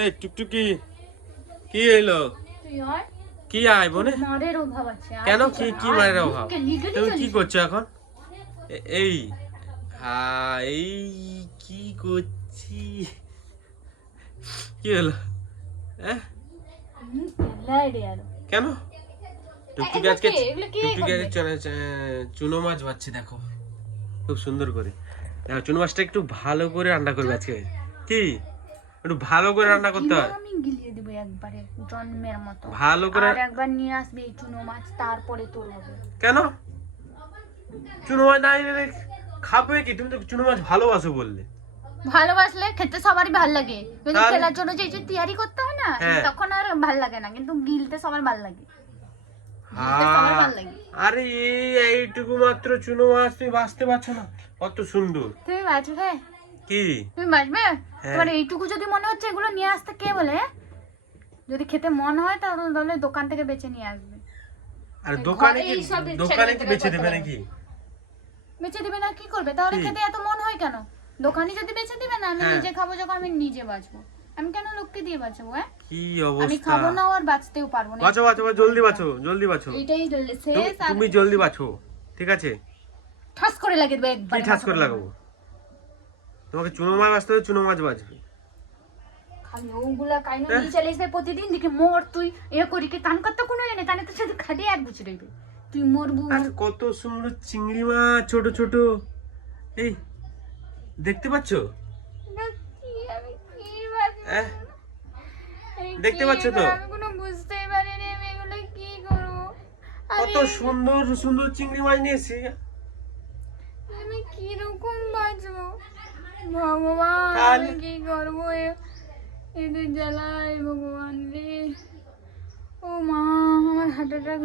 এই টুকটুকি কি হইলো? কি আয় বনে? মারের অভাব আছে। কেন কি মারের অভাব? তুমি কি করছো এখন? এই এই কি করছি? কি হলো? কেন টুকটুকি আজকে চুনো মাছ বাচ্ছে, দেখো খুব সুন্দর করে। দেখো চুনো মাছটা একটু ভালো করে রান্না করবে আজকে। কি একটু ভালো করে রান্না করতে হয়। আমি গিলিয়ে দেব একবারে জন্মের মতো। ভালো করে আর একবার নিয়ে আসবে এই চুনো মাছ, তারপরে তোর হবে। কেন চুনো মাছ না এনে খাবে কি? তুমি তো চুনো মাছ ভালোবাসো বললে। ভালোবাসলে খেতে সবারই ভালো লাগে, যদি খেলার জন্য যে তৈরি করতে হয় না তখন আর ভালো লাগে না, কিন্তু গিলতে সবার ভালো লাগে। আরে এইটুকু মাত্র চুনো মাছ তুমি বাঁচতে পারছো না? কত সুন্দর। তুমি বাঁচবে? কি তুমি বাঁচবে? তোমার এইটুকু যদি মনে হচ্ছে এগুলো নিয়ে আসতে কে বলে? যদি খেতে মন হয় তাহলে দোকান থেকে বেছে নিয়ে আসবে। আর দোকানে কি বেচে দেবে নাকি? বেচে দিবে না কি করবে? তাহলে খেতে এত মন হয় কেন? দোকানে যদি বেচে দিবে না, আমি নিজে খাবো, যখন আমি নিজে বাঁচবো। আমি কেন লোককে দিয়ে বাঁচবো? কি অবস্থা! আমি খাবো না আর বাঁচতেও পারবো না। বাঁচো জলদি বাঁচো। এইটাই শেষ। তুমি জলদি বাঁচো, ঠিক আছে? ঠাস করে লাগিয়ে দেবে একবার। কি ঠাস করে লাগাবো? তোমাকে চুনো মাছ বাঁচতে হবে, চুনো মাছ বাঁচবে। খালি ওগুলা কাইনো নিয়ে চলে আসবে প্রতিদিন, দেখি মোর তুই করি কি কান করতে কোনো এনে তানে তো শুধু খালি আর বুঝে রইবে তুই মরবু। আর কত সুন্দর চিংড়ি মাছ, ছোট ছোট। এই দেখতে পাচ্ছো? দেখতে পাচ্ছ তো? আমি কোনো বুঝতেই পারিনি আমি এগুলো কি করব। কত সুন্দর সুন্দর চিংড়ি মাছ নিয়েছি। আমি কি রকম বাঁচবো ভগবান, কি করবো এদের জ্বালায় ভগবান রে। ও মা, আমার হার্ট অ্যাটাক